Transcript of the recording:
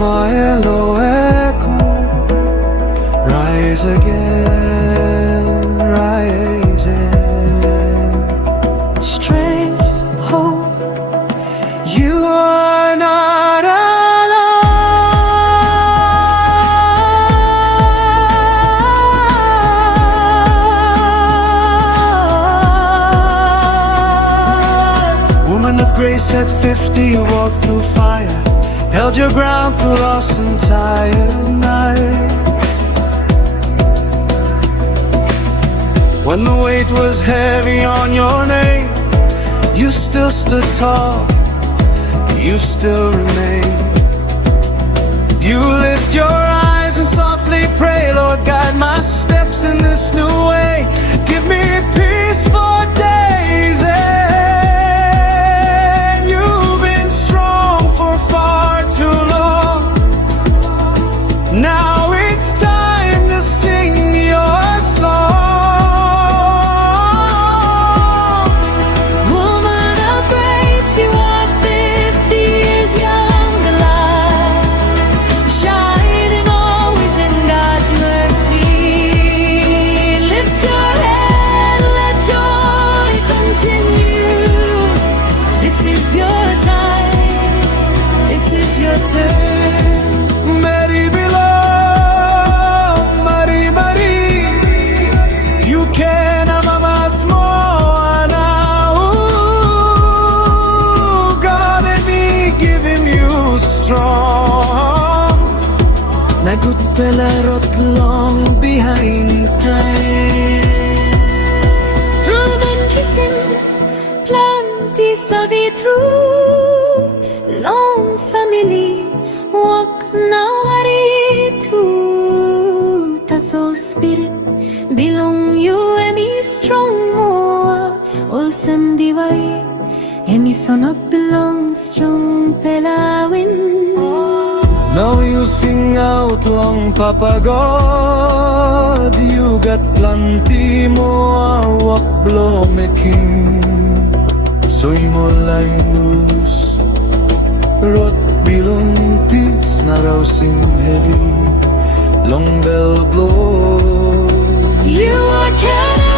My yellow echo, rise again, rising. Strength, hope, You are not alone. Woman of grace at 50, you walked through fire, held your ground through loss and tired nights. When the weight was heavy on your name, you still stood tall, you still remain. You lift your eyes and softly pray, Lord, guide my steps in this new way. Give me peace for days. And you've been strong for far too long. Now it's time to sing your song. woman of grace, you are 50 years young, alive, shining always in God's mercy. Lift your head, let joy continue. This is your time, this is your turn. Mary below, Mary, Mary, you can amamas mo now. God and me giving you strong. Nagutpelarot long behind time. Tumen kisim planti sa vitru. Long family walk now aritu. Ta soul spirit belong you emi strong more. Olsem diwai emi son up belong strong pelawin. Now you sing out long, Papa God. You got plenty more walk blow making. So mo linus rot bilong peace na raw sing heavy. Long bell blow. You are carried